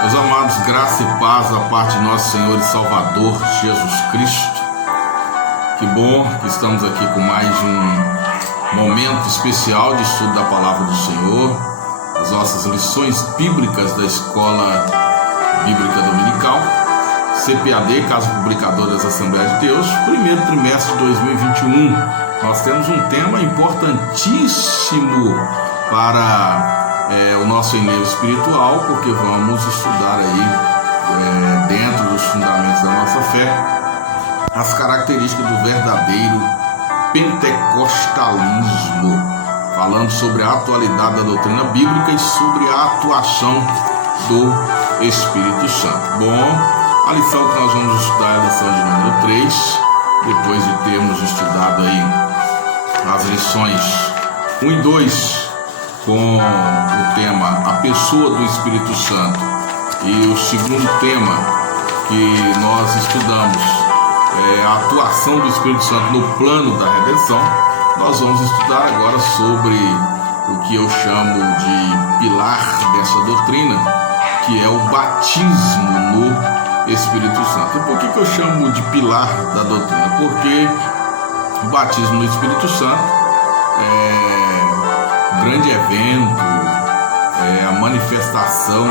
Meus amados, graça e paz da parte de nosso Senhor e Salvador Jesus Cristo. Que bom que estamos aqui com mais um momento especial de estudo da Palavra do Senhor, as nossas lições bíblicas da Escola Bíblica Dominical, CPAD, Casa Publicadora das Assembleias de Deus, primeiro trimestre de 2021. Nós temos um tema importantíssimo para o nosso enlevo espiritual, porque vamos estudar aí, dentro dos fundamentos da nossa fé, as características do verdadeiro pentecostalismo, falando sobre a atualidade da doutrina bíblica e sobre a atuação do Espírito Santo. Bom, a lição que nós vamos estudar é a lição de número 3, depois de termos estudado aí as lições 1 e 2, com o tema A Pessoa do Espírito Santo, e o segundo tema que nós estudamos é a atuação do Espírito Santo no plano da redenção. Nós vamos estudar agora sobre o que eu chamo de pilar dessa doutrina, que é o batismo no Espírito Santo. E por que eu chamo de pilar da doutrina? Porque o batismo no Espírito Santo é grande evento, a manifestação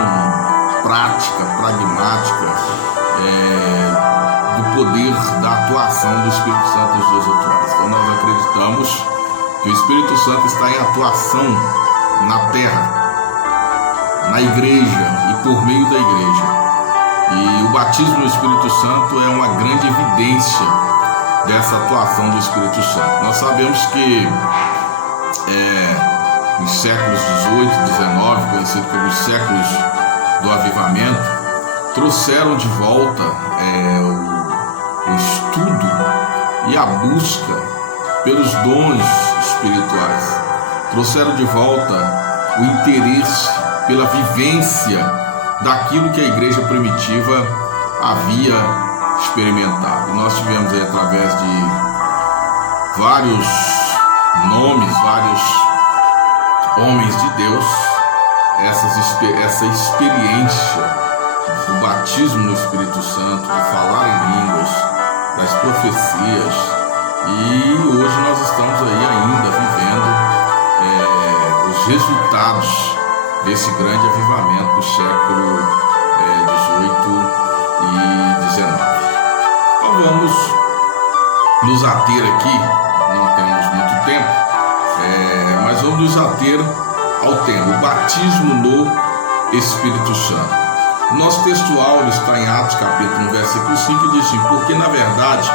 prática, pragmática do poder da atuação do Espírito Santo nos dias atuais. Então nós acreditamos que o Espírito Santo está em atuação na terra, na igreja e por meio da igreja. E o batismo no Espírito Santo é uma grande evidência dessa atuação do Espírito Santo. Nós sabemos que nos séculos 18 e 19, conhecidos como os séculos do avivamento, trouxeram de volta o estudo e a busca pelos dons espirituais, trouxeram de volta o interesse pela vivência daquilo que a igreja primitiva havia experimentado. Nós tivemos aí, através de vários nomes, vários homens de Deus, essa experiência do batismo no Espírito Santo, de falar em línguas, das profecias, e hoje nós estamos aí ainda vivendo os resultados desse grande avivamento do século 18 e 19. Então vamos nos ater aqui, não temos muito tempo, mas vamos nos ater ao tema, o batismo no Espírito Santo. O nosso textual está em Atos capítulo 1, versículo 5, e diz assim: porque na verdade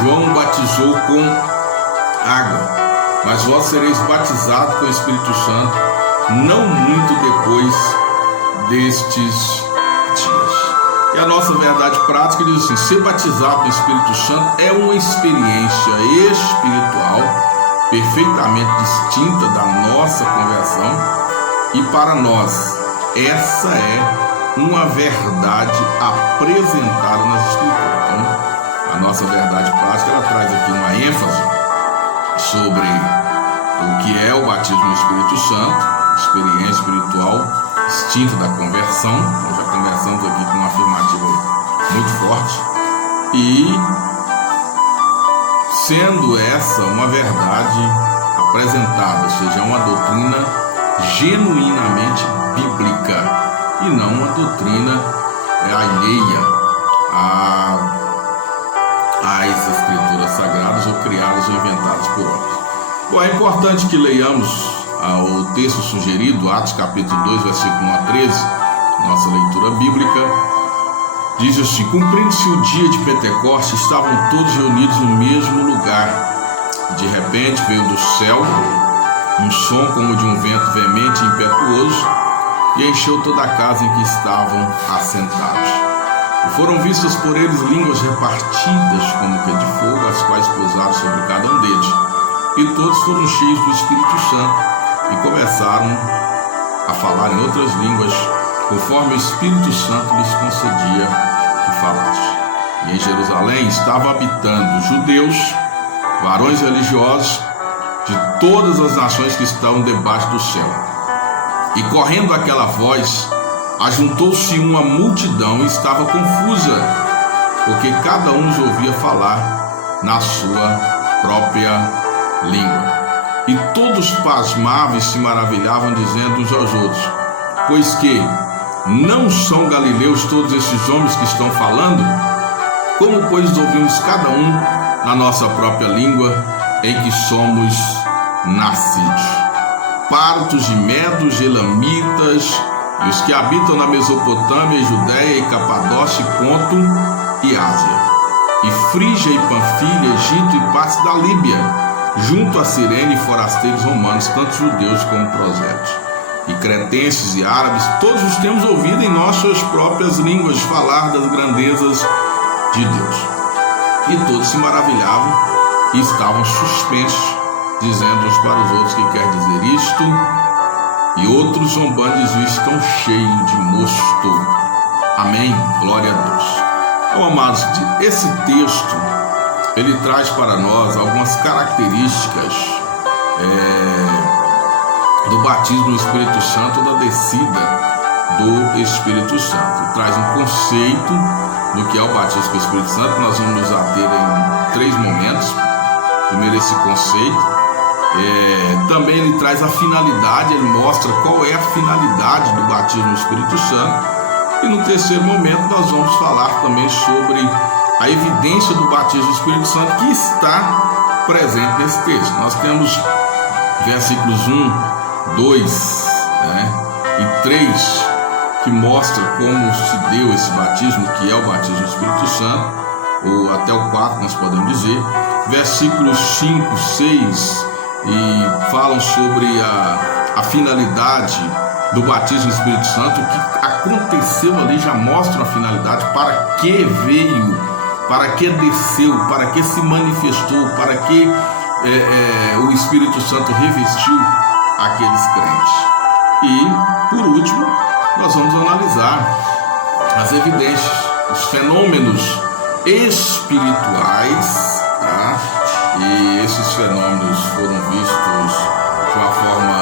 João batizou com água, mas vós sereis batizados com o Espírito Santo não muito depois destes dias. E a nossa verdade prática diz assim: ser batizado no Espírito Santo é uma experiência espiritual perfeitamente distinta da nossa conversão, e para nós essa é uma verdade apresentada nas Escrituras. Então, a nossa verdade prática, ela traz aqui uma ênfase sobre o que é o batismo no Espírito Santo, experiência espiritual distinta da conversão. Nós já conversamos aqui com uma afirmativa muito forte, e sendo essa uma verdade apresentada, ou seja, uma doutrina genuinamente bíblica e não uma doutrina alheia às Escrituras Sagradas, ou criadas ou inventadas por homens. Bom, é importante que leiamos o texto sugerido, Atos capítulo 2, versículo 1 a 13, nossa leitura bíblica. Diz assim: cumprindo-se o dia de Pentecostes, estavam todos reunidos no mesmo lugar. De repente veio do céu um som como de um vento veemente e impetuoso, e encheu toda a casa em que estavam assentados. E foram vistas por eles línguas repartidas como que de fogo, as quais pousaram sobre cada um deles. E todos foram cheios do Espírito Santo e começaram a falar em outras línguas, conforme o Espírito Santo lhes concedia que falasse. E em Jerusalém estavam habitando judeus, varões religiosos de todas as nações que estavam debaixo do céu. E correndo aquela voz ajuntou-se uma multidão e estava confusa, porque cada um os ouvia falar na sua própria língua. E todos pasmavam e se maravilhavam, dizendo uns aos outros: pois que não são galileus todos estes homens que estão falando? Como, pois, ouvimos cada um na nossa própria língua em que somos nascidos? Partos e medos, elamitas, e os que habitam na Mesopotâmia, Judéia e Capadócia, Ponto e Ásia, e Frígia e Panfilha, Egito e partes da Líbia, junto a Cirene, e forasteiros romanos, tanto judeus como prosélitos, e cretenses e árabes, todos os temos ouvido em nossas próprias línguas falar das grandezas de Deus. E todos se maravilhavam e estavam suspensos, dizendo uns para os outros: que quer dizer isto? E outros, zombando, diziam: estão cheios de mosto. Amém? Glória a Deus. Então, amados, esse texto, ele traz para nós algumas características do batismo no Espírito Santo, da descida do Espírito Santo. Ele traz um conceito do que é o batismo com o Espírito Santo. Nós vamos nos ater em 3 momentos. Primeiro, esse conceito. Também ele traz a finalidade, ele mostra qual é a finalidade do batismo no Espírito Santo. E no terceiro momento nós vamos falar também sobre a evidência do batismo do Espírito Santo que está presente nesse texto. Nós temos versículos 1, 2 e 3 que mostra como se deu esse batismo, que é o batismo do Espírito Santo, ou até o 4 nós podemos dizer. Versículos 5, 6 e falam sobre a finalidade do batismo do Espírito Santo. O que aconteceu ali já mostra a finalidade, para que veio, para que desceu, para que se manifestou, para que o Espírito Santo revestiu aqueles crentes. E, por último, nós vamos analisar as evidências, os fenômenos espirituais, tá? E esses fenômenos foram vistos de uma forma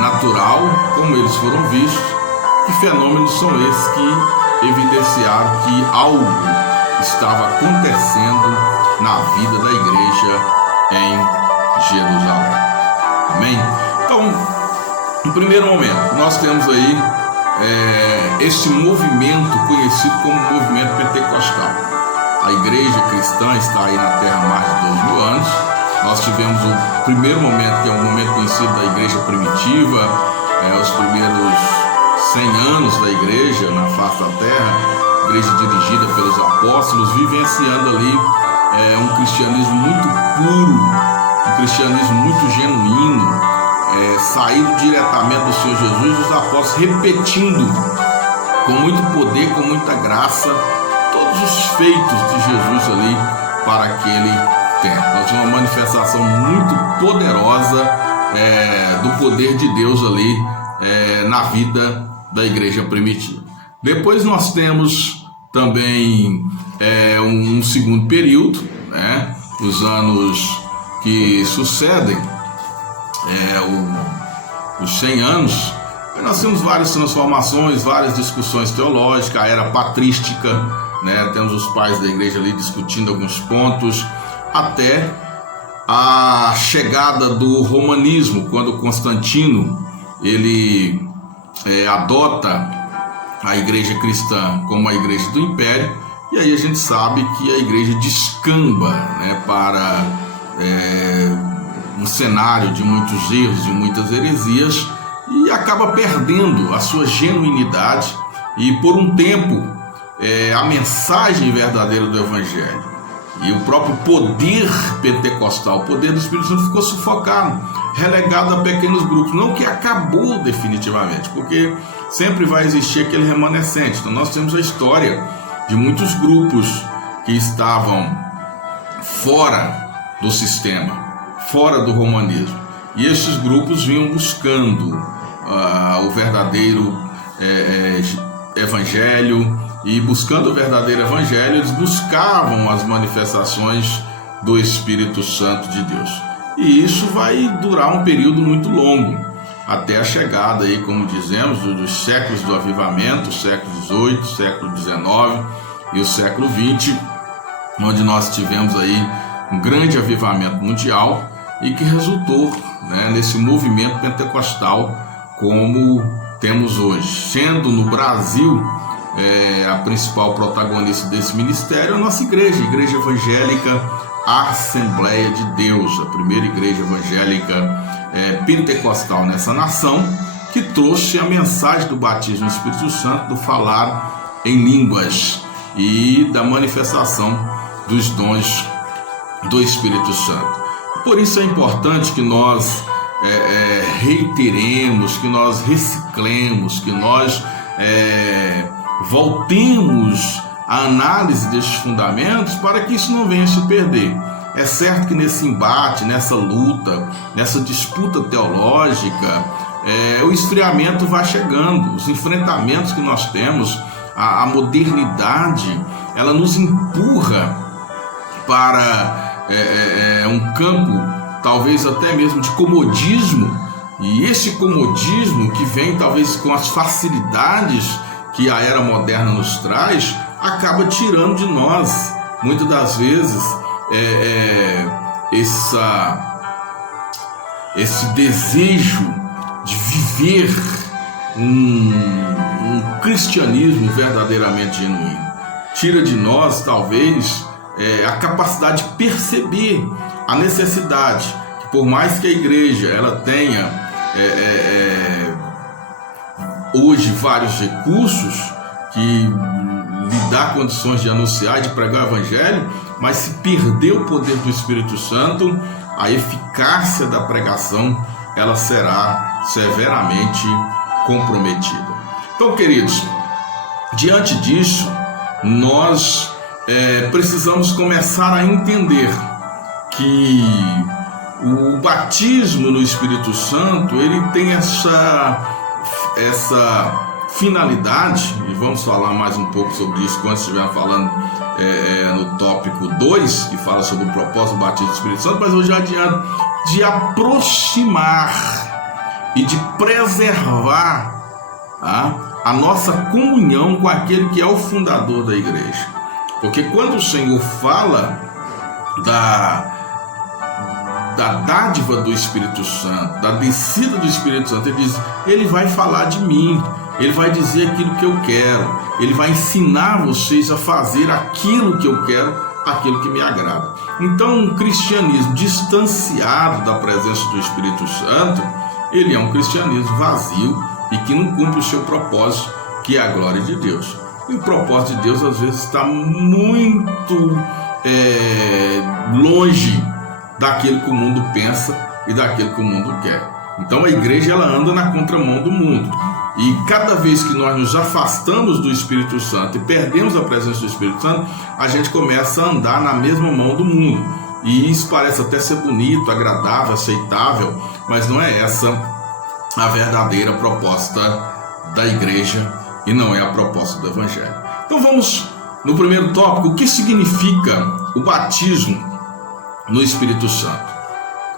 natural, como eles foram vistos. Que fenômenos são esses que evidenciaram que algo estava acontecendo na vida da igreja em Jerusalém? Amém? Então, no primeiro momento, nós temos aí esse movimento conhecido como movimento pentecostal. A igreja cristã está aí na terra há mais de 2000 anos. Nós tivemos o primeiro momento, que é um momento conhecido da igreja primitiva, os primeiros 100 anos da igreja na face da terra, igreja dirigida pelos apóstolos, vivenciando ali um cristianismo muito puro, um cristianismo muito genuíno, saído diretamente do Senhor Jesus, os apóstolos repetindo com muito poder, com muita graça, todos os feitos de Jesus ali para aquele tempo. Nós temos uma manifestação muito poderosa do poder de Deus ali na vida da igreja primitiva. Depois nós temos também um segundo período, os anos que sucedem os 100 anos. Nós temos várias transformações, várias discussões teológicas, a era patrística, temos os pais da igreja ali discutindo alguns pontos, até a chegada do romanismo, quando Constantino ele adota a igreja cristã como a igreja do império, e aí a gente sabe que a igreja descamba para um cenário de muitos erros, de muitas heresias, e acaba perdendo a sua genuinidade e por um tempo a mensagem verdadeira do Evangelho e o próprio poder pentecostal, o poder do Espírito Santo ficou sufocado, relegado a pequenos grupos. Não que acabou definitivamente, porque sempre vai existir aquele remanescente. Então nós temos a história de muitos grupos que estavam fora do sistema, fora do romanismo, e esses grupos vinham buscando o verdadeiro evangelho, e buscando o verdadeiro evangelho eles buscavam as manifestações do Espírito Santo de Deus, e isso vai durar um período muito longo. até a chegada aí, como dizemos, dos séculos do avivamento, século XVIII, século XIX e o século XX, onde nós tivemos aí um grande avivamento mundial e que resultou, né, nesse movimento pentecostal como temos hoje, sendo no Brasil a principal protagonista desse ministério a nossa igreja, a Igreja Evangélica Assembleia de Deus, a primeira igreja evangélica pentecostal nessa nação, que trouxe a mensagem do batismo no Espírito Santo, do falar em línguas e da manifestação dos dons do Espírito Santo. Por isso é importante que nós reiteremos, que nós reciclemos, que nós voltemos à análise destes fundamentos para que isso não venha se perder. É certo que nesse embate, nessa luta, nessa disputa teológica, o esfriamento vai chegando, os enfrentamentos que nós temos, a modernidade, ela nos empurra para um campo talvez até mesmo de comodismo, e esse comodismo que vem talvez com as facilidades que a era moderna nos traz, acaba tirando de nós, muitas das vezes, esse desejo de viver um cristianismo verdadeiramente genuíno. Tira de nós, talvez, a capacidade de perceber a necessidade que, por mais que a igreja ela tenha hoje vários recursos que lhe dá condições de anunciar e de pregar o evangelho, mas se perder o poder do Espírito Santo, a eficácia da pregação ela será severamente comprometida. Então, queridos, diante disso, nós precisamos começar a entender que o batismo no Espírito Santo ele tem essa finalidade, e vamos falar mais um pouco sobre isso quando estiver falando no tópico 2, que fala sobre o propósito do batismo do Espírito Santo, mas hoje adianto, de aproximar e de preservar a nossa comunhão com aquele que é o fundador da igreja. Porque quando o Senhor fala da dádiva do Espírito Santo, da descida do Espírito Santo, ele diz, ele vai falar de mim, ele vai dizer aquilo que eu quero, ele vai ensinar vocês a fazer aquilo que eu quero, aquilo que me agrada. Então, um cristianismo distanciado da presença do Espírito Santo, ele é um cristianismo vazio e que não cumpre o seu propósito, que é a glória de Deus. E o propósito de Deus às vezes está muito longe daquilo que o mundo pensa e daquilo que o mundo quer. Então a igreja ela anda na contramão do mundo, e cada vez que nós nos afastamos do Espírito Santo e perdemos a presença do Espírito Santo, a gente começa a andar na mesma mão do mundo, e isso parece até ser bonito, agradável, aceitável, mas não é essa a verdadeira proposta da igreja e não é a proposta do evangelho. Então vamos no primeiro tópico, o que significa o batismo no Espírito Santo?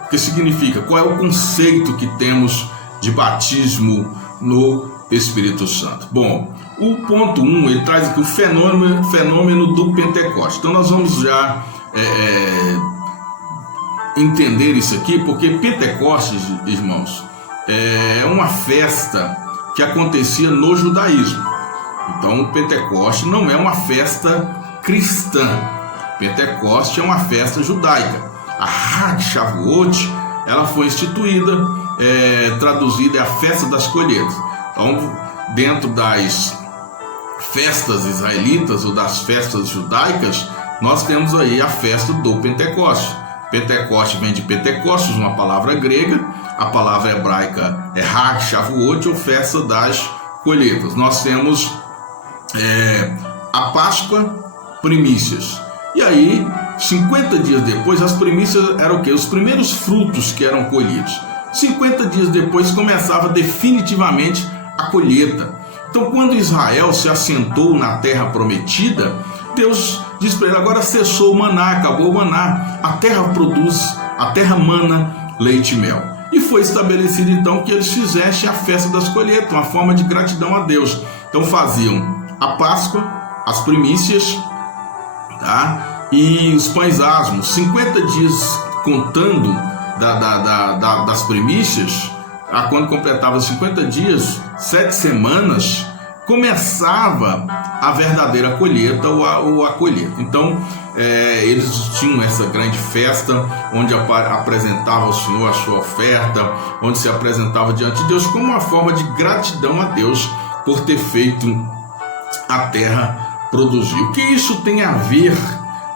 O que significa? Qual é o conceito que temos de batismo no Espírito Santo? Bom, o ponto 1, ele traz aqui o fenômeno do Pentecostes. Então nós vamos já entender isso aqui, porque Pentecostes, irmãos, é uma festa que acontecia no judaísmo. Então o Pentecostes não é uma festa cristã. Pentecoste é uma festa judaica. A Hag Shavuot, ela foi instituída, traduzida, é a festa das colheitas. Então, dentro das festas israelitas ou das festas judaicas, nós temos aí a festa do Pentecoste. Pentecoste vem de Pentecostes, uma palavra grega. A palavra hebraica é Hag Shavuot, ou festa das colheitas. Nós temos a Páscoa, primícias. E aí, 50 dias depois, as primícias eram o quê? Os primeiros frutos que eram colhidos. 50 dias depois começava definitivamente a colheita. Então, quando Israel se assentou na terra prometida, Deus diz para ele, agora cessou o maná, acabou o maná. A terra produz, a terra mana leite e mel. e foi estabelecido então que eles fizessem a festa das colheitas, uma forma de gratidão a Deus. Então faziam a Páscoa, as primícias, tá? E os pães asmos, 50 dias contando das primícias, quando completava 50 dias, 7 semanas, começava a verdadeira colheita ou a colheita. Então eles tinham essa grande festa onde apresentava ao Senhor a sua oferta, onde se apresentava diante de Deus como uma forma de gratidão a Deus por ter feito a terra produzir. O que isso tem a ver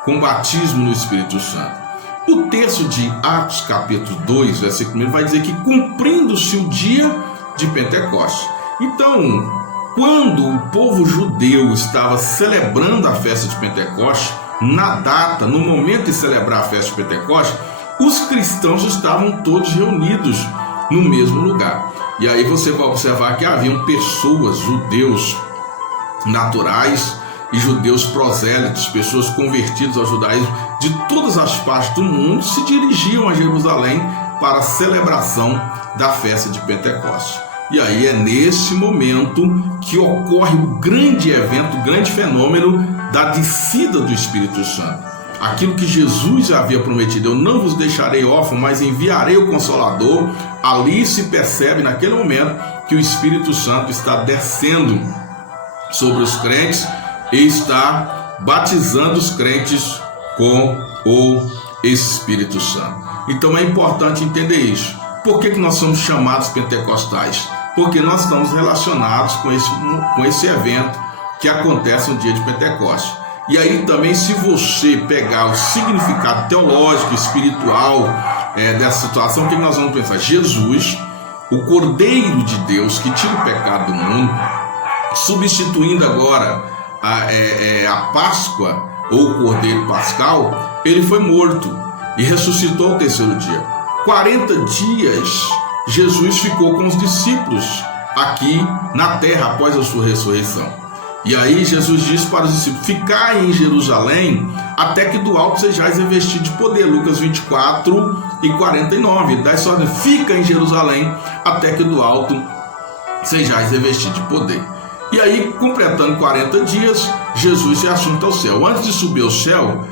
com o batismo no Espírito Santo? O texto de Atos capítulo 2, versículo 1, vai dizer que cumprindo-se o dia de Pentecostes. Então, quando o povo judeu estava celebrando a festa de Pentecostes, na data, no momento de celebrar a festa de Pentecostes, os cristãos estavam todos reunidos no mesmo lugar. E aí você vai observar que haviam pessoas, judeus naturais e judeus prosélitos, pessoas convertidas ao judaísmo de todas as partes do mundo, se dirigiam a Jerusalém para a celebração da festa de Pentecostes. E aí é nesse momento que ocorre o grande evento, o grande fenômeno da descida do Espírito Santo. Aquilo que Jesus havia prometido: eu não vos deixarei órfãos, mas enviarei o Consolador. Ali se percebe naquele momento que o Espírito Santo está descendo sobre os crentes e está batizando os crentes com o Espírito Santo. Então é importante entender isso. Por que nós somos chamados pentecostais? Porque nós estamos relacionados com esse evento que acontece no dia de Pentecostes. E aí também, se você pegar o significado teológico, espiritual dessa situação, o que nós vamos pensar? Jesus, o Cordeiro de Deus que tira o pecado do mundo, substituindo agora a Páscoa ou o Cordeiro Pascal, ele foi morto e ressuscitou ao terceiro dia. 40 dias Jesus ficou com os discípulos aqui na terra após a sua ressurreição. E aí Jesus disse para os discípulos: ficai em Jerusalém até que do alto sejais revestidos de poder. Lucas 24 e 49. Ele dá essa ordem: fica em Jerusalém até que do alto sejais revestidos de poder. E aí, completando 40 dias, Jesus se assunta ao céu. Antes de subir ao céu,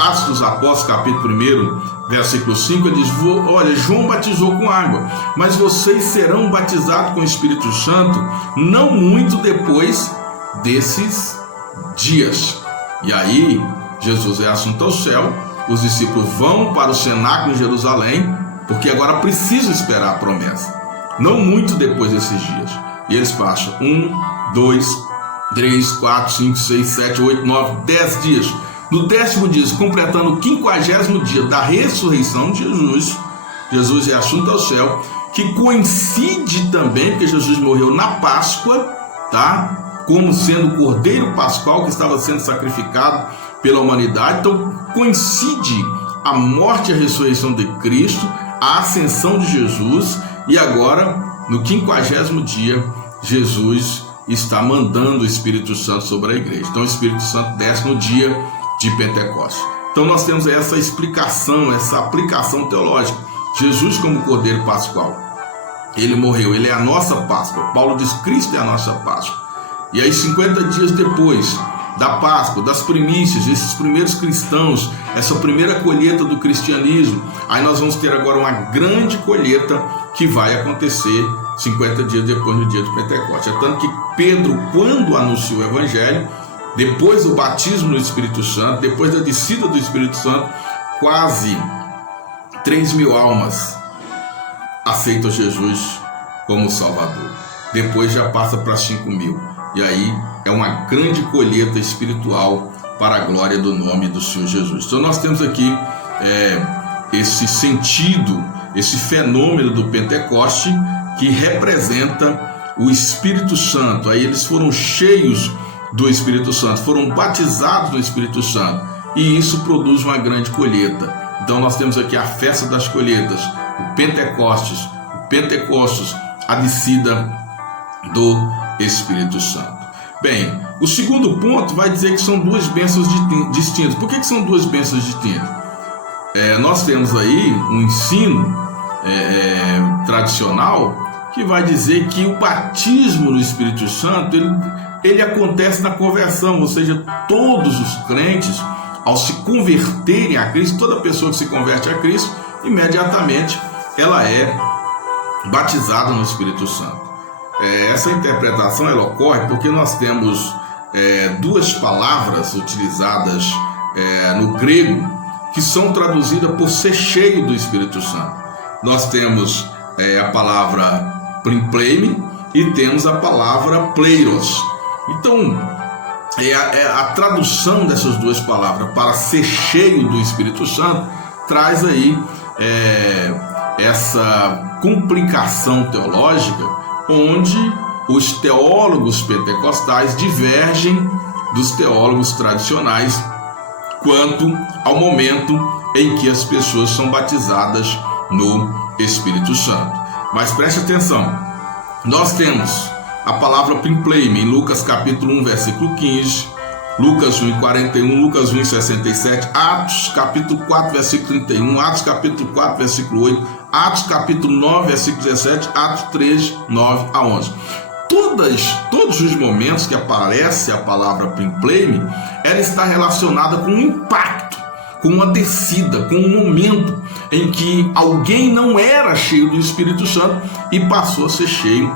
Atos dos Apóstolos, capítulo 1, versículo 5, ele diz: olha, João batizou com água, mas vocês serão batizados com o Espírito Santo não muito depois desses dias. E aí, Jesus é assunto ao céu, os discípulos vão para o cenáculo em Jerusalém, porque agora precisam esperar a promessa, não muito depois desses dias. E eles passam 1, 2, 3, 4, 5, 6, 7, 8, 9, 10 dias. No 10º dia, completando o 50º dia da ressurreição de Jesus, Jesus é assunto ao céu, que coincide também, porque Jesus morreu na Páscoa, tá? Como sendo o Cordeiro Pascal que estava sendo sacrificado pela humanidade. Então coincide a morte e a ressurreição de Cristo, a ascensão de Jesus, e agora no 50º dia Jesus está mandando o Espírito Santo sobre a igreja. Então o Espírito Santo desce no dia de Pentecostes. Então nós temos essa explicação, essa aplicação teológica. Jesus como Cordeiro Pascual, ele morreu, ele é a nossa Páscoa. Paulo diz: Cristo é a nossa Páscoa. E aí 50 dias depois da Páscoa, das primícias, esses primeiros cristãos, essa primeira colheita do cristianismo, aí nós vamos ter agora uma grande colheita que vai acontecer 50 dias depois do dia de Pentecostes. É tanto que Pedro, quando anunciou o Evangelho, depois do batismo no Espírito Santo, depois da descida do Espírito Santo, quase 3.000 almas aceitam Jesus como Salvador. Depois já passa para 5.000. E aí é uma grande colheita espiritual para a glória do nome do Senhor Jesus. Então nós temos aqui esse sentido, esse fenômeno do Pentecoste, que representa o Espírito Santo. Aí eles foram cheios do Espírito Santo, foram batizados no Espírito Santo, e isso produz uma grande colheita. Então nós temos aqui a festa das colheitas, o Pentecostes, a descida do Espírito Santo. Bem, o segundo ponto vai dizer que são duas bênçãos distintas. Por que são duas bênçãos distintas? Nós temos aí um ensino tradicional, que vai dizer que o batismo no Espírito Santo ele acontece na conversão, ou seja, todos os crentes, ao se converterem a Cristo, toda pessoa que se converte a Cristo, imediatamente ela é batizada no Espírito Santo. Essa interpretação ela ocorre porque nós temos duas palavras utilizadas no grego que são traduzidas por ser cheio do Espírito Santo. Nós temos a palavra primpleime e temos a palavra pleiros. Então, a tradução dessas duas palavras para ser cheio do Espírito Santo traz aí essa complicação teológica, onde os teólogos pentecostais divergem dos teólogos tradicionais quanto ao momento em que as pessoas são batizadas no Espírito Santo. Mas preste atenção, nós temos a palavra primpleime em Lucas capítulo 1, versículo 15, Lucas 1, 41, Lucas 1, 67, Atos capítulo 4, versículo 31, Atos capítulo 4, versículo 8, Atos capítulo 9, versículo 17, Atos 13, 9 a 11. Todos os momentos que aparece a palavra primpleime, ela está relacionada com um impacto, com uma descida, com um momento em que alguém não era cheio do Espírito Santo e passou a ser cheio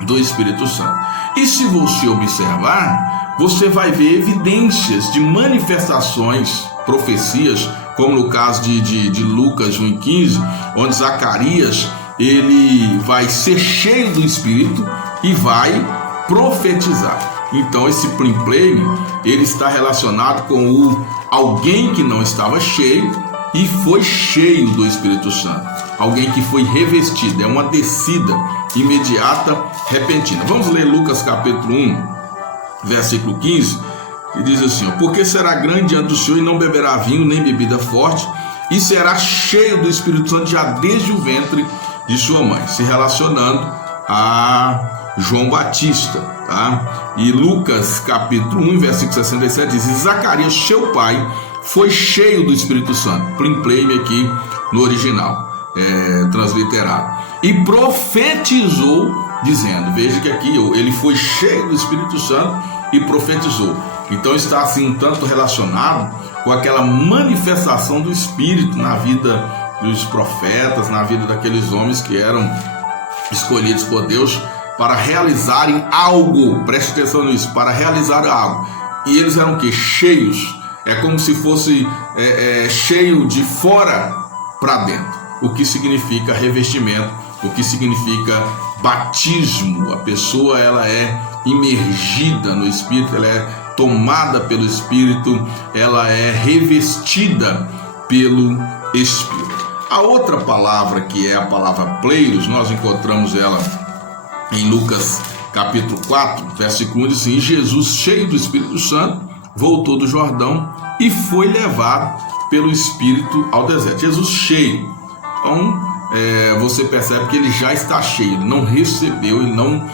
do Espírito Santo. E se você observar, você vai ver evidências de manifestações, profecias, como no caso de Lucas 1,15, onde Zacarias ele vai ser cheio do Espírito e vai profetizar. Então esse primpleime, ele está relacionado com alguém que não estava cheio e foi cheio do Espírito Santo. Alguém que foi revestido, é uma descida imediata, repentina. Vamos ler Lucas capítulo 1, versículo 15, que diz assim: porque será grande diante do Senhor e não beberá vinho nem bebida forte, e será cheio do Espírito Santo já desde o ventre de sua mãe, se relacionando a João Batista, tá? E Lucas capítulo 1, versículo 67 diz: Zacarias, seu pai, foi cheio do Espírito Santo, primpleime aqui no original, transliterado, e profetizou, dizendo, veja que aqui ele foi cheio do Espírito Santo e profetizou. Então está assim um tanto relacionado com aquela manifestação do Espírito na vida dos profetas, na vida daqueles homens que eram escolhidos por Deus para realizarem algo. Preste atenção nisso, para realizar algo. E eles eram o quê? Cheios. É como se fosse cheio de fora para dentro. O que significa revestimento, o que significa batismo. A pessoa ela é imergida no Espírito, ela é tomada pelo Espírito, ela é revestida pelo Espírito. A outra palavra, que é a palavra pleiros, nós encontramos ela em Lucas capítulo 4, versículo 1, diz assim: Jesus, cheio do Espírito Santo, voltou do Jordão e foi levado pelo Espírito ao deserto. Jesus cheio. Então você percebe que ele já está cheio, ele não recebeu, ele não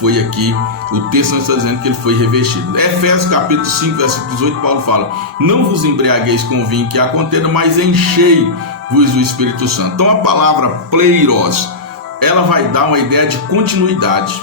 foi aqui, o texto não está dizendo que ele foi revestido. Efésios capítulo 5, versículo 18, Paulo fala: não vos embriagueis com o vinho que há contenda, mas enchei-vos do Espírito Santo. Então a palavra pleiros, ela vai dar uma ideia de continuidade,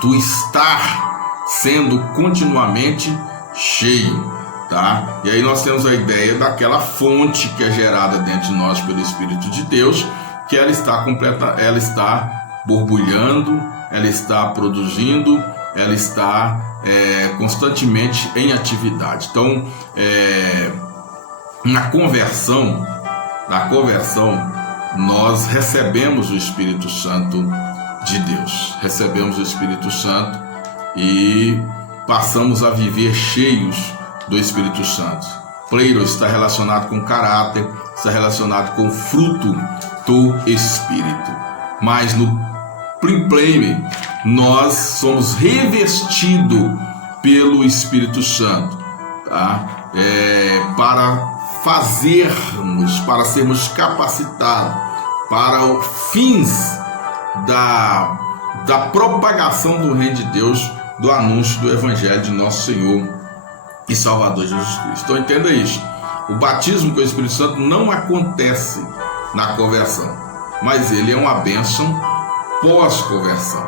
do estar sendo continuamente cheio, tá? E aí nós temos a ideia daquela fonte que é gerada dentro de nós pelo Espírito de Deus, que ela está completa, ela está borbulhando, ela está produzindo, ela está constantemente em atividade. Então, na conversão, nós recebemos o Espírito Santo de Deus, recebemos o Espírito Santo e passamos a viver cheios do Espírito Santo. Pleiros está relacionado com caráter, está relacionado com fruto do Espírito. Mas no primpleime nós somos revestidos pelo Espírito Santo, tá? Para fazermos, para sermos capacitados para os fins da propagação do reino de Deus, do anúncio do Evangelho de nosso Senhor e Salvador Jesus Cristo. Então entenda isso: o batismo com o Espírito Santo não acontece na conversão, mas ele é uma bênção pós-conversão.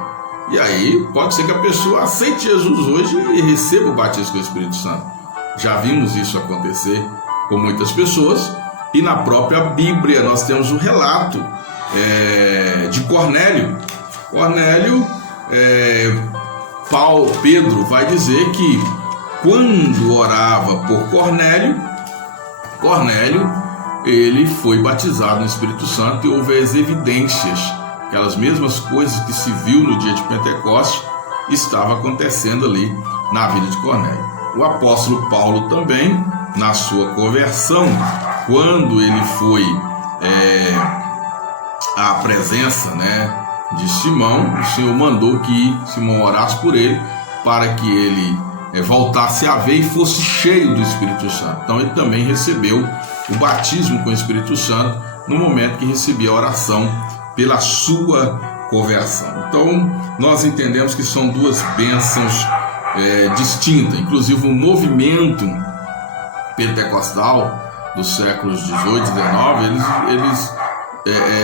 E aí pode ser que a pessoa aceite Jesus hoje e receba o batismo com o Espírito Santo. Já vimos isso acontecer com muitas pessoas, e na própria Bíblia nós temos o relato de Cornélio. Pedro vai dizer que quando orava por Cornélio, ele foi batizado no Espírito Santo, e houve as evidências, aquelas mesmas coisas que se viu no dia de Pentecostes, estava acontecendo ali na vida de Cornélio. O apóstolo Paulo também, na sua conversão, quando ele foi à presença, de Simão, o Senhor mandou que Simão orasse por ele, para que ele voltasse a ver e fosse cheio do Espírito Santo. Então ele também recebeu o batismo com o Espírito Santo no momento que recebia a oração pela sua conversão. Então nós entendemos que são duas bênçãos distintas. Inclusive o movimento pentecostal dos séculos 18 e 19, eles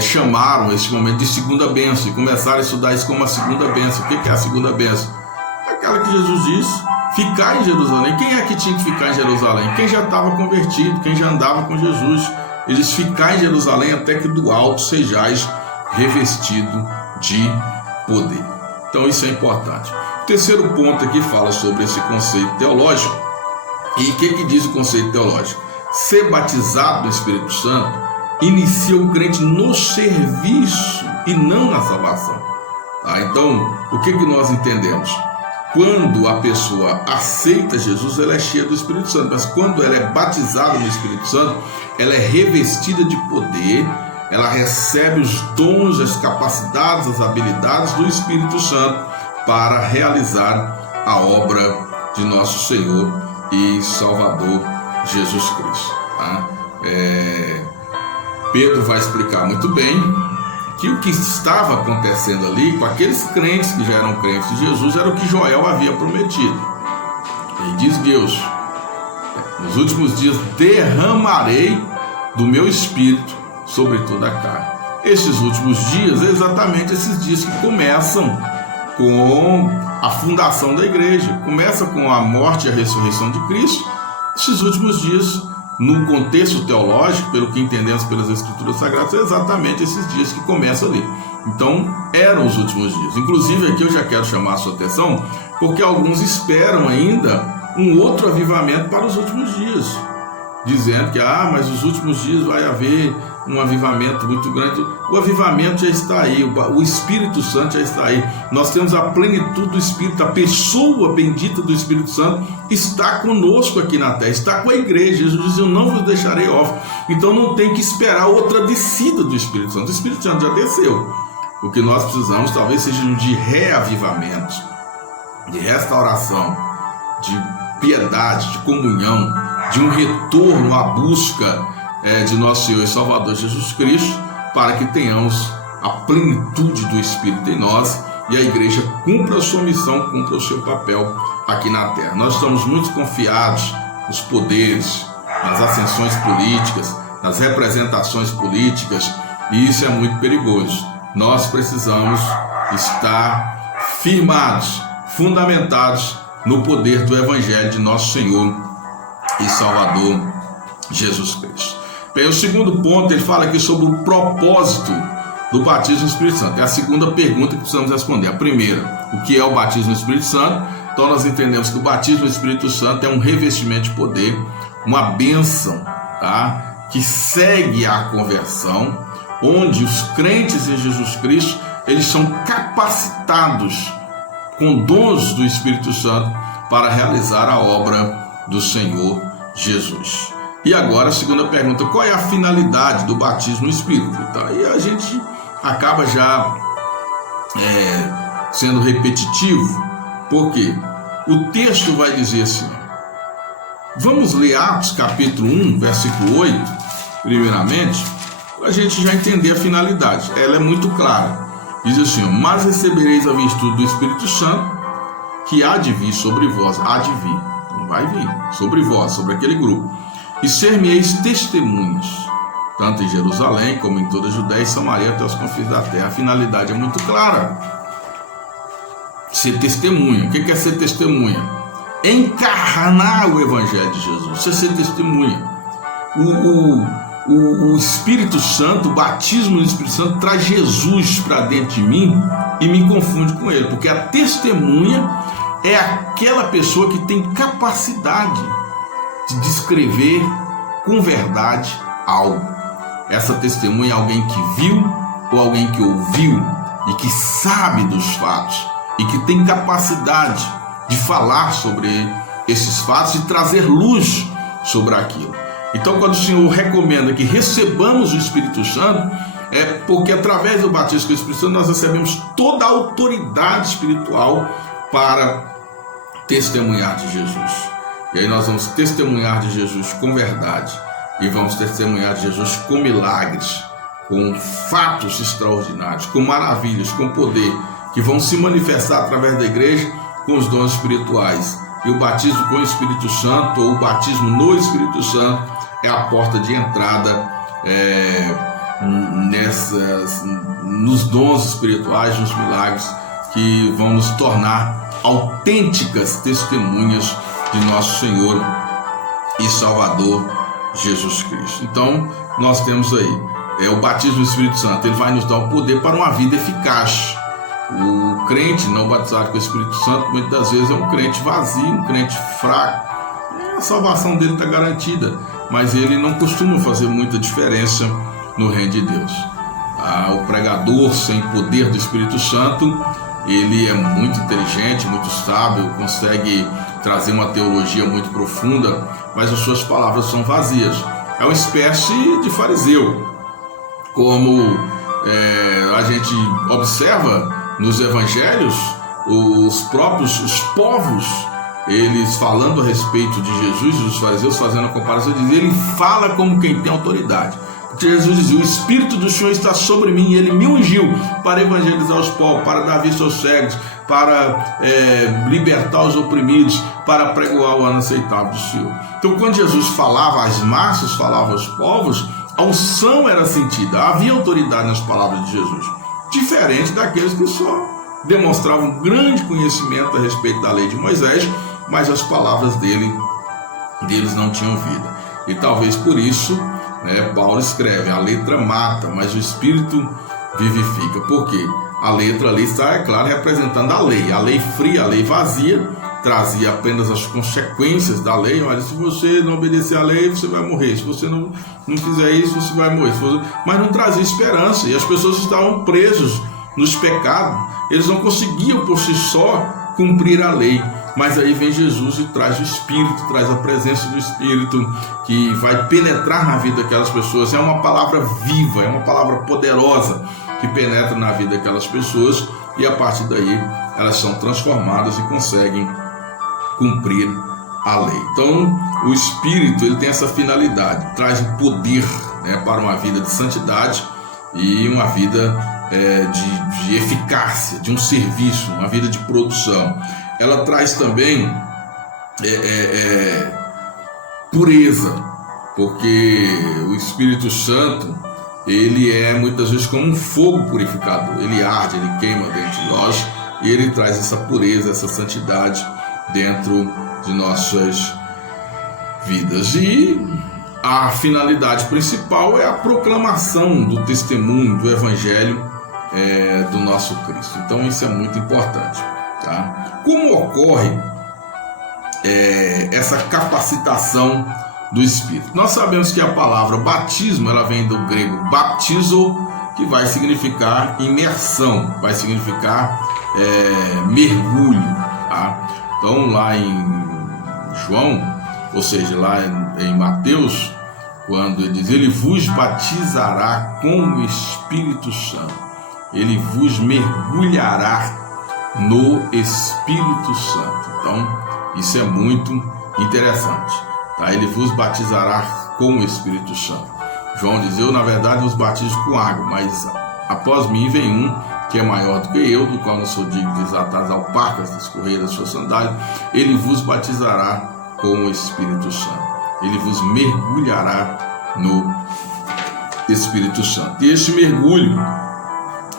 chamaram esse momento de segunda bênção e começaram a estudar isso como a segunda bênção. O que é a segunda bênção? Aquela que Jesus disse: ficar em Jerusalém. Quem é que tinha que ficar em Jerusalém? Quem já estava convertido, quem já andava com Jesus. Eles ficar em Jerusalém até que do alto sejais revestido de poder. Então isso é importante. O terceiro ponto aqui fala sobre esse conceito teológico. E o que diz o conceito teológico? Ser batizado no Espírito Santo inicia o crente no serviço e não na salvação. Então, o que nós entendemos? Quando a pessoa aceita Jesus, ela é cheia do Espírito Santo, mas quando ela é batizada no Espírito Santo, ela é revestida de poder, ela recebe os dons, as capacidades, as habilidades do Espírito Santo para realizar a obra de nosso Senhor e Salvador Jesus Cristo. Pedro vai explicar muito bem que o que estava acontecendo ali com aqueles crentes que já eram crentes de Jesus era o que Joel havia prometido. E diz Deus: nos últimos dias derramarei do meu espírito sobre toda a carne. Esses últimos dias, exatamente esses dias que começam com a fundação da igreja, começa com a morte e a ressurreição de Cristo. Esses últimos dias, no contexto teológico, pelo que entendemos pelas Escrituras Sagradas, é exatamente esses dias que começam ali. Então, eram os últimos dias. Inclusive, aqui eu já quero chamar a sua atenção, porque alguns esperam ainda um outro avivamento para os últimos dias, dizendo que, mas os últimos dias vai haver um avivamento muito grande. O avivamento já está aí, o Espírito Santo já está aí. Nós temos a plenitude do Espírito, a pessoa bendita do Espírito Santo está conosco aqui na terra, está com a igreja. Jesus diz: eu não vos deixarei órfãos. Então não tem que esperar outra descida do Espírito Santo. O Espírito Santo já desceu. O que nós precisamos talvez seja de reavivamento, de restauração, de piedade, de comunhão, de um retorno à busca de nosso Senhor e Salvador Jesus Cristo, para que tenhamos a plenitude do Espírito em nós e a igreja cumpra a sua missão, cumpra o seu papel aqui na terra. Nós estamos muito confiados nos poderes, nas ascensões políticas, nas representações políticas, e isso é muito perigoso. Nós precisamos estar firmados, fundamentados no poder do Evangelho de nosso Senhor e Salvador Jesus Cristo. Bem, o segundo ponto, ele fala aqui sobre o propósito do batismo no Espírito Santo. É a segunda pergunta que precisamos responder. A primeira: o que é o batismo no Espírito Santo? Então nós entendemos que o batismo no Espírito Santo é um revestimento de poder, uma bênção, que segue a conversão, onde os crentes em Jesus Cristo, eles são capacitados com dons do Espírito Santo para realizar a obra do Senhor Jesus. E agora a segunda pergunta: qual é a finalidade do batismo no Espírito? Então aí a gente acaba já sendo repetitivo, porque o texto vai dizer assim. Vamos ler Atos capítulo 1, versículo 8, primeiramente, para a gente já entender a finalidade. Ela é muito clara. Diz assim: mas recebereis a virtude do Espírito Santo, que há de vir sobre vós. Há de vir, não vai vir, sobre vós, sobre aquele grupo. E ser-me-eis testemunhas. tanto em Jerusalém como em toda a Judéia e Samaria até os confins da terra. A finalidade é muito clara: ser testemunha. O que é ser testemunha? Encarnar o Evangelho de Jesus. Você ser testemunha. O Espírito Santo, o batismo do Espírito Santo traz Jesus para dentro de mim e me confunde com ele, porque a testemunha é aquela pessoa que tem capacidade de descrever com verdade algo. Essa testemunha é alguém que viu ou alguém que ouviu e que sabe dos fatos e que tem capacidade de falar sobre esses fatos e trazer luz sobre aquilo. Então, quando o Senhor recomenda que recebamos o Espírito Santo, é porque através do batismo com o Espírito Santo nós recebemos toda a autoridade espiritual para testemunhar de Jesus. E aí nós vamos testemunhar de Jesus com verdade, e vamos testemunhar de Jesus com milagres, com fatos extraordinários, com maravilhas, com poder, que vão se manifestar através da igreja com os dons espirituais. E o batismo com o Espírito Santo, ou o batismo no Espírito Santo, é a porta de entrada nos dons espirituais, nos milagres, que vão nos tornar autênticas testemunhas de nosso Senhor e Salvador Jesus Cristo. Então, nós temos aí o batismo do Espírito Santo. Ele vai nos dar o poder para uma vida eficaz. O crente não batizado com o Espírito Santo, muitas das vezes é um crente vazio, um crente fraco. A salvação dele está garantida, mas ele não costuma fazer muita diferença no reino de Deus. O pregador sem poder do Espírito Santo, ele é muito inteligente, muito sábio, consegue trazer uma teologia muito profunda, mas as suas palavras são vazias. É uma espécie de fariseu, como a gente observa nos evangelhos, os povos, eles falando a respeito de Jesus, os fariseus fazendo a comparação, ele fala como quem tem autoridade. Jesus dizia: o Espírito do Senhor está sobre mim, e ele me ungiu para evangelizar os povos, para dar vista aos cegos, para libertar os oprimidos, para pregoar o ano aceitável do Senhor. Então, quando Jesus falava às massas, falava aos povos, a unção era sentida, havia autoridade nas palavras de Jesus, diferente daqueles que só demonstravam grande conhecimento a respeito da lei de Moisés, mas as palavras deles não tinham vida. E talvez por isso, Paulo escreve: a letra mata, mas o Espírito vivifica. Por quê? A letra ali está, é claro, representando a lei fria, a lei vazia, trazia apenas as consequências da lei. Olha, se você não obedecer à lei, você vai morrer. Se você não fizer isso, você vai morrer. Mas não trazia esperança, e as pessoas estavam presas nos pecados. Eles não conseguiam por si só cumprir a lei. Mas aí vem Jesus e traz o Espírito, traz a presença do Espírito, que vai penetrar na vida daquelas pessoas. É uma palavra viva, é uma palavra poderosa, que penetra na vida daquelas pessoas, e a partir daí elas são transformadas e conseguem cumprir a lei. Então, o Espírito, ele tem essa finalidade, traz o poder para uma vida de santidade e uma vida de eficácia, de um serviço, uma vida de produção. Ela traz também pureza, porque o Espírito Santo, ele é muitas vezes como um fogo purificador. Ele arde, ele queima dentro de nós, e ele traz essa pureza, essa santidade dentro de nossas vidas. E a finalidade principal é a proclamação do testemunho do Evangelho do nosso Cristo. Então isso é muito importante, tá? Como ocorre essa capacitação do Espírito? Nós sabemos que a palavra batismo, ela vem do grego baptizo, que vai significar imersão, vai significar mergulho, tá? Então lá em João, ou seja, lá em Mateus, quando ele diz: ele vos batizará com o Espírito Santo, ele vos mergulhará no Espírito Santo. Então isso é muito interessante, tá? Ele vos batizará com o Espírito Santo. João diz: eu na verdade vos batizo com água, mas após mim vem um que é maior do que eu, do qual não sou digno de desatar as alpacas, das correias das suas sandálias. Ele vos batizará com o Espírito Santo, ele vos mergulhará no Espírito Santo. E esse mergulho,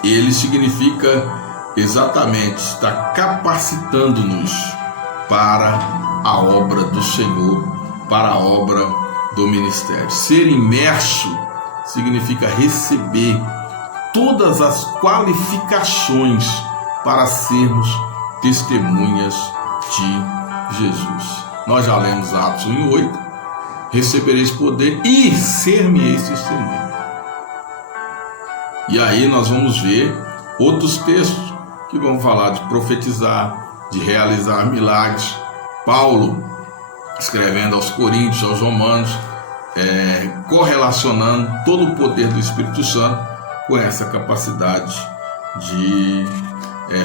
ele significa exatamente estar capacitando-nos para a obra do Senhor, para a obra do ministério. Ser imerso significa receber todas as qualificações para sermos testemunhas de Jesus. Nós já lemos Atos 1:8, recebereis poder e ser-me-eis testemunha. E aí nós vamos ver outros textos que vão falar de profetizar, de realizar milagres. Paulo, escrevendo aos Coríntios, aos Romanos, correlacionando todo o poder do Espírito Santo com essa capacidade de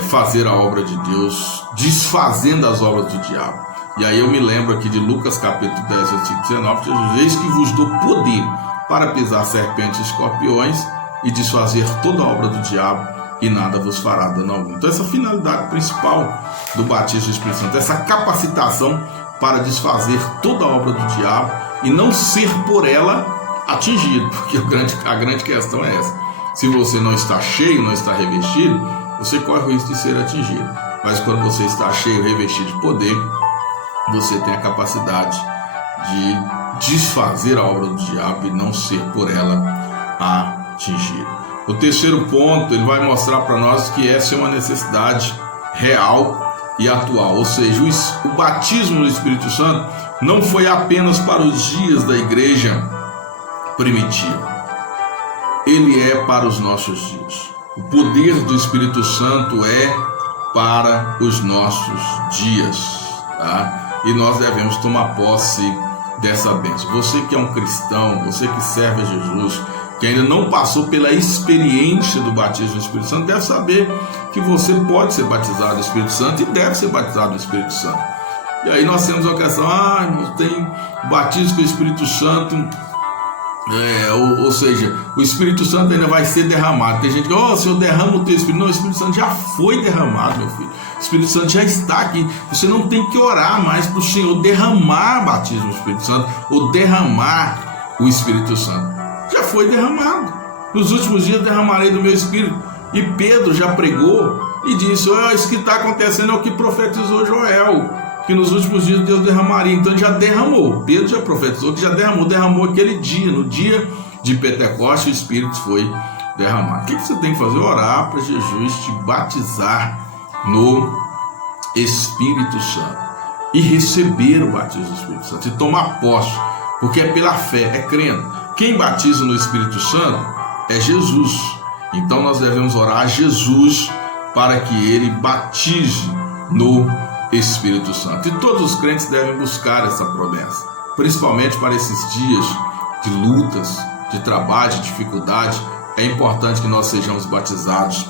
fazer a obra de Deus, desfazendo as obras do diabo. E aí eu me lembro aqui de Lucas capítulo 10, versículo 19, que Jesus: eis que vos dou poder para pisar serpentes e escorpiões e desfazer toda a obra do diabo, e nada vos fará dano algum. Então essa finalidade principal do batismo do Espírito Santo, essa capacitação para desfazer toda a obra do diabo e não ser por ela atingido, porque a grande questão é essa: se você não está cheio, não está revestido, você corre o risco de ser atingido. Mas quando você está cheio, revestido de poder, você tem a capacidade de desfazer a obra do diabo e não ser por ela atingido. O terceiro ponto, ele vai mostrar para nós que essa é uma necessidade real e atual, ou seja, o batismo no Espírito Santo não foi apenas para os dias da igreja primitiva, ele é para os nossos dias. O poder do Espírito Santo é para os nossos dias, tá? E nós devemos tomar posse dessa bênção. Você que é um cristão, você que serve a Jesus, que ainda não passou pela experiência do batismo do Espírito Santo, deve saber que você pode ser batizado no Espírito Santo e deve ser batizado no Espírito Santo. E aí nós temos uma questão: não tem batismo com o Espírito Santo, ou seja, o Espírito Santo ainda vai ser derramado. Tem gente que, se eu derramo o teu Espírito. Não, o Espírito Santo já foi derramado, meu filho. O Espírito Santo já está aqui. Você não tem que orar mais para o Senhor derramar batismo do Espírito Santo ou derramar o Espírito Santo. Já foi derramado. Nos últimos dias derramarei do meu Espírito. E Pedro já pregou e disse: isso que está acontecendo é o que profetizou Joel, que nos últimos dias Deus derramaria. Então ele já derramou. Pedro já profetizou que já derramou aquele dia. No dia de Pentecostes, o Espírito foi derramado. O que você tem que fazer? Orar para Jesus te batizar no Espírito Santo e receber o batismo do Espírito Santo e tomar posse, porque é pela fé, é crendo. Quem batiza no Espírito Santo é Jesus. Então nós devemos orar a Jesus para que ele batize no Espírito Santo. E todos os crentes devem buscar essa promessa, principalmente para esses dias de lutas, de trabalho, de dificuldade. É importante que nós sejamos batizados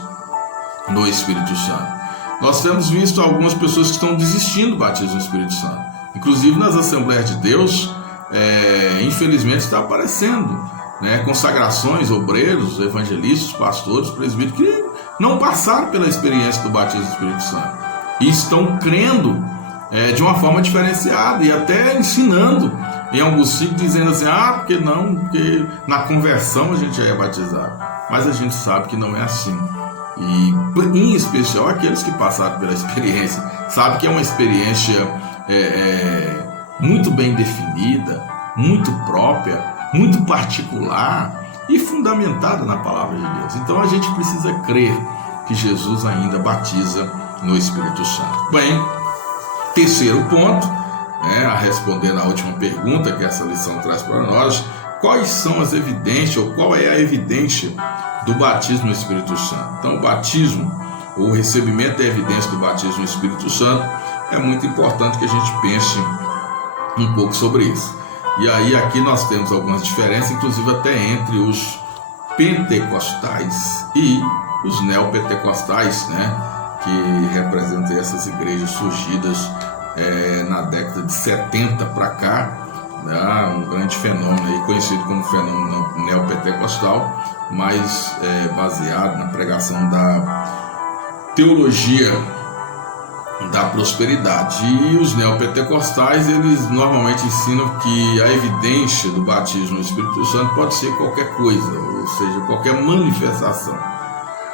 no Espírito Santo. Nós temos visto algumas pessoas que estão desistindo do batismo no Espírito Santo. Inclusive nas Assembleias de Deus, infelizmente está aparecendo, consagrações, obreiros, evangelistas, pastores, presbíteros, que não passaram pela experiência do batismo do Espírito Santo e estão crendo de uma forma diferenciada e até ensinando em alguns ciclos, dizendo assim: porque na conversão a gente já é batizado. Mas a gente sabe que não é assim. E em especial aqueles que passaram pela experiência, sabe que é uma experiência muito bem definida, muito própria, muito particular e fundamentada na palavra de Deus. Então a gente precisa crer que Jesus ainda batiza no Espírito Santo. Bem, terceiro ponto, a responder na última pergunta que essa lição traz para nós: quais são as evidências, ou qual é a evidência do batismo no Espírito Santo? Então o batismo, ou o recebimento da evidência do batismo no Espírito Santo, é muito importante que a gente pense um pouco sobre isso. E aí aqui nós temos algumas diferenças, inclusive até entre os pentecostais e os neopentecostais, que representam essas igrejas surgidas na década de 70 para cá, um grande fenômeno aí, conhecido como fenômeno neopentecostal, mas baseado na pregação da teologia da prosperidade. E os neopentecostais, eles normalmente ensinam que a evidência do batismo no Espírito Santo pode ser qualquer coisa, ou seja, qualquer manifestação.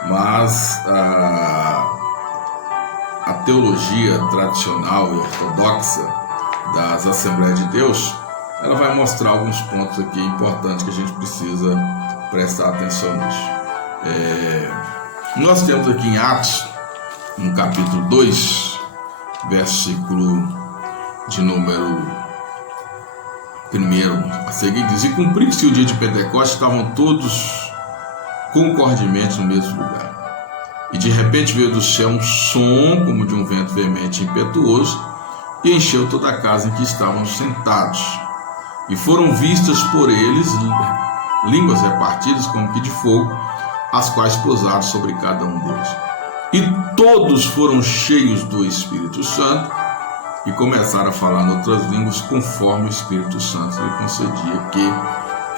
Mas a teologia tradicional e ortodoxa das Assembleias de Deus, ela vai mostrar alguns pontos aqui importantes que a gente precisa prestar atenção nisso. Nós temos aqui em Atos, no capítulo 2, versículo de número 1, a seguir diz: E cumpriu-se o dia de Pentecostes, estavam todos concordemente no mesmo lugar. E de repente veio do céu um som como de um vento veemente e impetuoso, e encheu toda a casa em que estavam sentados. E foram vistas por eles línguas repartidas como que de fogo, as quais pousaram sobre cada um deles. E todos foram cheios do Espírito Santo e começaram a falar em outras línguas conforme o Espírito Santo lhe concedia que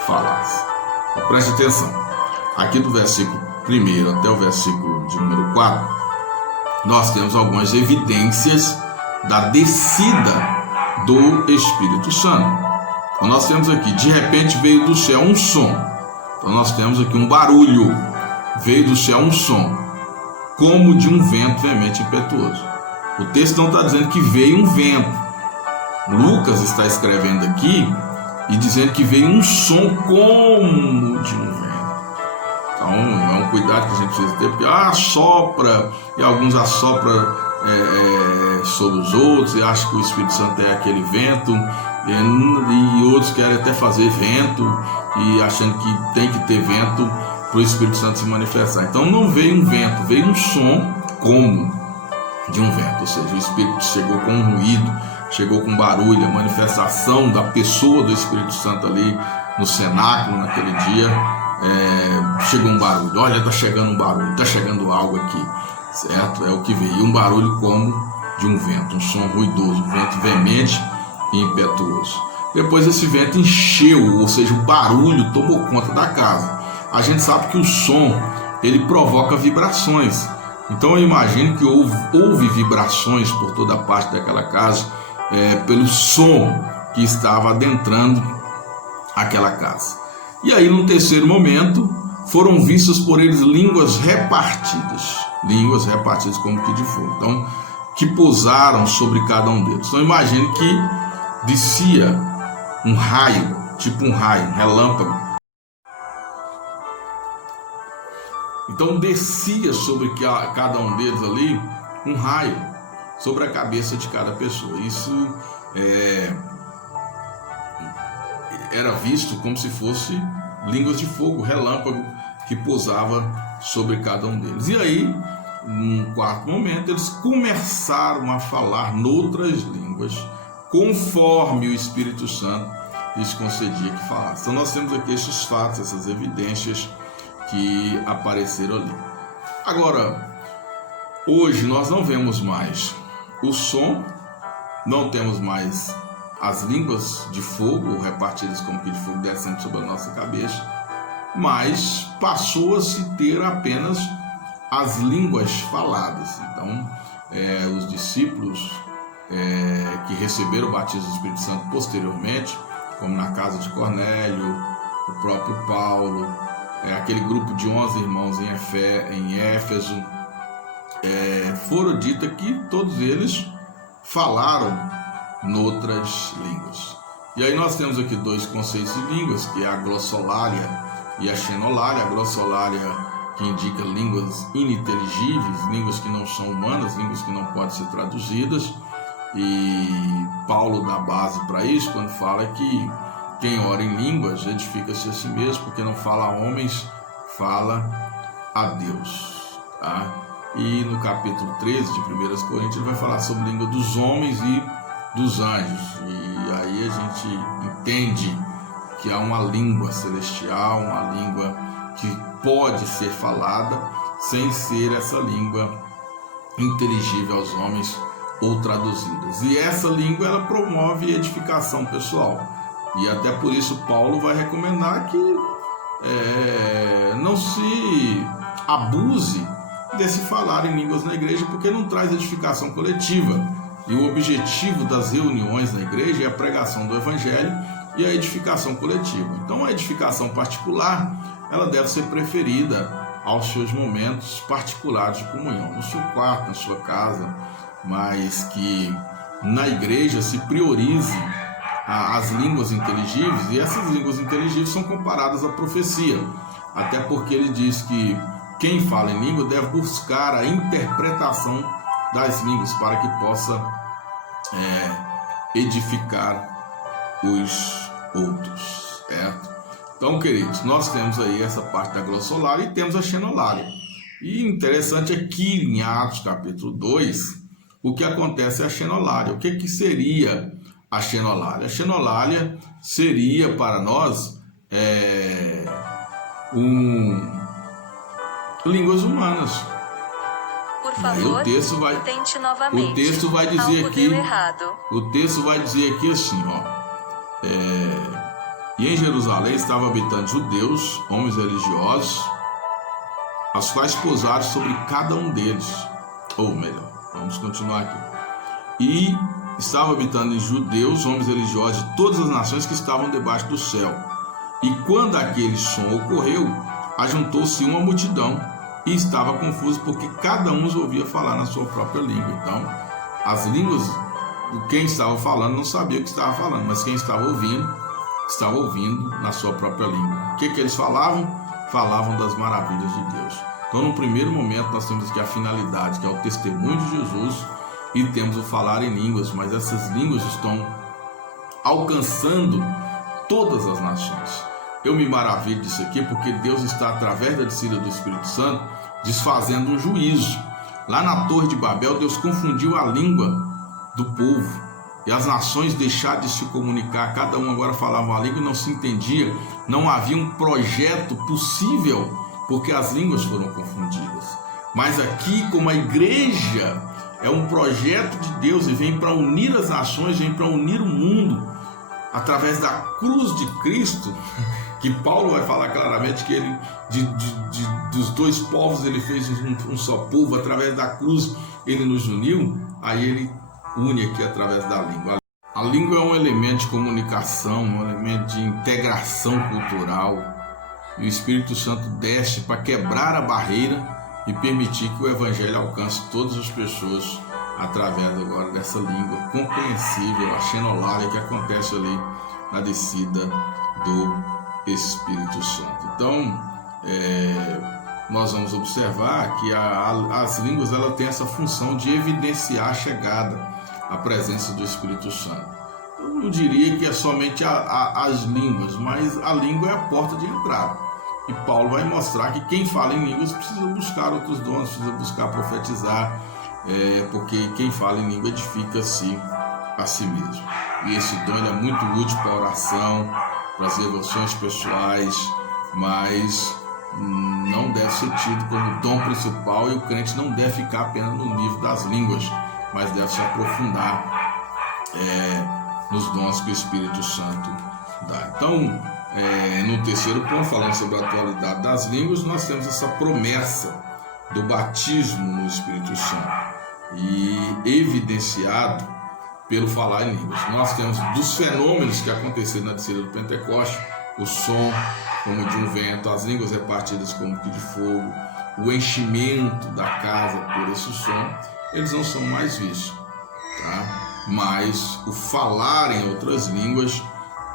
falasse. Então, preste atenção. Aqui do versículo 1 até o versículo de número 4, nós temos algumas evidências da descida do Espírito Santo. Então nós temos aqui, de repente veio do céu um som. Então nós temos aqui um barulho. Veio do céu um som, como de um vento veemente e impetuoso. O texto não está dizendo que veio um vento. Lucas está escrevendo aqui e dizendo que veio um som como de um vento. Então é um cuidado que a gente precisa ter, porque assopra, e alguns assopram sobre os outros e acham que o Espírito Santo é aquele vento, e outros querem até fazer vento e achando que tem que ter vento para o Espírito Santo se manifestar. Então não veio um vento, veio um som como de um vento, ou seja, o Espírito chegou com um ruído, chegou com barulho, a manifestação da pessoa do Espírito Santo ali no cenáculo naquele dia. Chegou um barulho, olha, está chegando um barulho, está chegando algo aqui, certo? É o que veio, um barulho como de um vento, um som ruidoso, um vento veemente e impetuoso. Depois esse vento encheu, ou seja, o barulho tomou conta da casa. A gente sabe que o som, ele provoca vibrações. Então eu imagino que houve vibrações por toda parte daquela casa, pelo som que estava adentrando aquela casa. E aí, no terceiro momento, foram vistas por eles línguas repartidas como que de fogo. Então, que pousaram sobre cada um deles. Então imagine que descia um raio, tipo um raio, um relâmpago. Então descia sobre cada um deles ali um raio sobre a cabeça de cada pessoa. Isso era visto como se fosse línguas de fogo, relâmpago, que pousava sobre cada um deles. E aí, num quarto momento, eles começaram a falar noutras línguas, conforme o Espírito Santo lhes concedia que falasse. Então nós temos aqui esses fatos, essas evidências que apareceram ali. Agora, hoje nós não vemos mais o som, não temos mais as línguas de fogo repartidas como que de fogo descendo sobre a nossa cabeça, mas passou a se ter apenas as línguas faladas. Então, os discípulos que receberam o batismo do Espírito Santo posteriormente, como na casa de Cornélio, o próprio Paulo, aquele grupo de 11 irmãos em Éfeso, foram dito que todos eles falaram noutras línguas. E aí nós temos aqui dois conceitos de línguas, que é a glossolalia e a xenolalia. A glossolalia, que indica línguas ininteligíveis, línguas que não são humanas, línguas que não podem ser traduzidas. E Paulo dá base para isso quando fala que quem ora em línguas edifica-se a si mesmo, porque não fala a homens, fala a Deus, tá? E no capítulo 13 de 1 Coríntios ele vai falar sobre a língua dos homens e dos anjos, e aí a gente entende que há uma língua celestial, uma língua que pode ser falada sem ser essa língua inteligível aos homens ou traduzidas. E essa língua, ela promove edificação pessoal, e até por isso Paulo vai recomendar que não se abuse desse falar em línguas na igreja, porque não traz edificação coletiva. E o objetivo das reuniões na igreja é a pregação do evangelho e a edificação coletiva. Então a edificação particular, ela deve ser preferida aos seus momentos particulares de comunhão, no seu quarto, na sua casa, mas que na igreja se priorize as línguas inteligíveis, e essas línguas inteligíveis são comparadas à profecia, até porque ele diz que quem fala em língua deve buscar a interpretação das línguas para que possa edificar os outros, certo? Então, queridos, nós temos aí essa parte da glossolalia e temos a xenolalia. E interessante aqui em Atos capítulo 2, o que acontece é a xenolalia. O que seria a xenolalia? A xenolalia seria para nós línguas humanas. Por favor, tente novamente. O texto vai dizer aqui, assim, ó. E em Jerusalém estavam habitando judeus, homens religiosos, as quais pousaram sobre cada um deles. Ou melhor, vamos continuar aqui. E estavam habitando em judeus, homens religiosos de todas as nações que estavam debaixo do céu. E quando aquele som ocorreu, ajuntou-se uma multidão e estava confuso, porque cada um os ouvia falar na sua própria língua. Então, as línguas, quem estava falando não sabia o que estava falando, mas quem estava ouvindo na sua própria língua. O que eles falavam? Falavam das maravilhas de Deus. Então, no primeiro momento, nós temos aqui a finalidade, que é o testemunho de Jesus, e temos o falar em línguas, mas essas línguas estão alcançando todas as nações. Eu me maravilho disso aqui, porque Deus está, através da descida do Espírito Santo, desfazendo um juízo. Lá na Torre de Babel, Deus confundiu a língua do povo, e as nações deixaram de se comunicar, cada um agora falava uma língua e não se entendia, não havia um projeto possível, porque as línguas foram confundidas. Mas aqui, como a igreja é um projeto de Deus e vem para unir as nações, vem para unir o mundo, através da cruz de Cristo, que Paulo vai falar claramente que ele, dos dois povos, ele fez um só povo, através da cruz ele nos uniu, aí ele une aqui através da língua. A língua é um elemento de comunicação, um elemento de integração cultural, e o Espírito Santo desce para quebrar a barreira e permitir que o Evangelho alcance todas as pessoas através agora dessa língua compreensível, a xenolalia que acontece ali na descida do Espírito Santo. Então, nós vamos observar que as línguas elas têm essa função de evidenciar a chegada, a presença do Espírito Santo. Eu não diria que é somente as línguas, mas a língua é a porta de entrada. E Paulo vai mostrar que quem fala em línguas precisa buscar outros dons, precisa buscar profetizar, porque quem fala em língua edifica-se a si mesmo. E esse dom é muito útil para a oração, para as devoções pessoais, mas não deve ser tido como dom principal, e o crente não deve ficar apenas no nível das línguas, mas deve se aprofundar nos dons que o Espírito Santo dá. Então, no terceiro ponto, falando sobre a atualidade das línguas, nós temos essa promessa do batismo no Espírito Santo, e evidenciado pelo falar em línguas. Nós temos dos fenômenos que aconteceram na descida do Pentecoste, o som como de um vento, as línguas repartidas como que de fogo, o enchimento da casa por esse som, eles não são mais vistos, tá? Mas o falar em outras línguas,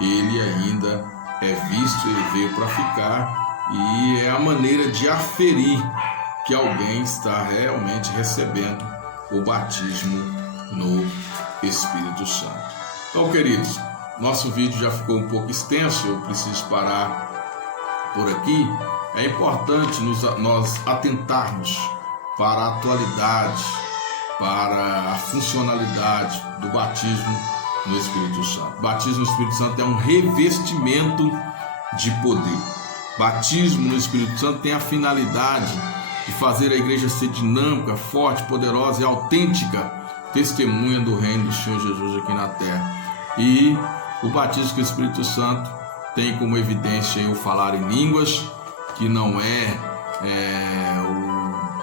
ele ainda é visto, ele veio para ficar, e é a maneira de aferir que alguém está realmente recebendo o batismo no Espírito Santo. Então, queridos, nosso vídeo já ficou um pouco extenso, eu preciso parar por aqui. É importante nós atentarmos para a atualidade, para a funcionalidade do batismo no Espírito Santo. O batismo no Espírito Santo é um revestimento de poder. Batismo no Espírito Santo tem a finalidade de fazer a igreja ser dinâmica, forte, poderosa e autêntica testemunha do reino do Senhor Jesus aqui na terra. E o batismo com o Espírito Santo tem como evidência o falar em línguas, que não é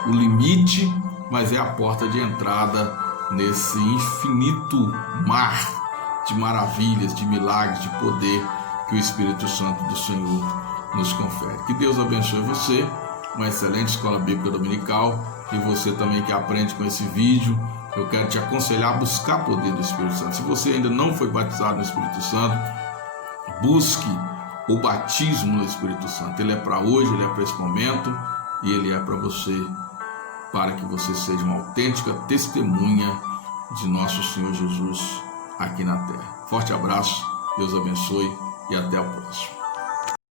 o limite, mas é a porta de entrada nesse infinito mar de maravilhas, de milagres, de poder que o Espírito Santo do Senhor nos confere. Que Deus abençoe você, uma excelente escola bíblica dominical, e você também que aprende com esse vídeo. Eu quero te aconselhar a buscar poder do Espírito Santo. Se você ainda não foi batizado no Espírito Santo, busque o batismo no Espírito Santo. Ele é para hoje, ele é para esse momento, e ele é para você, para que você seja uma autêntica testemunha de nosso Senhor Jesus aqui na terra. Forte abraço, Deus abençoe e até a próxima.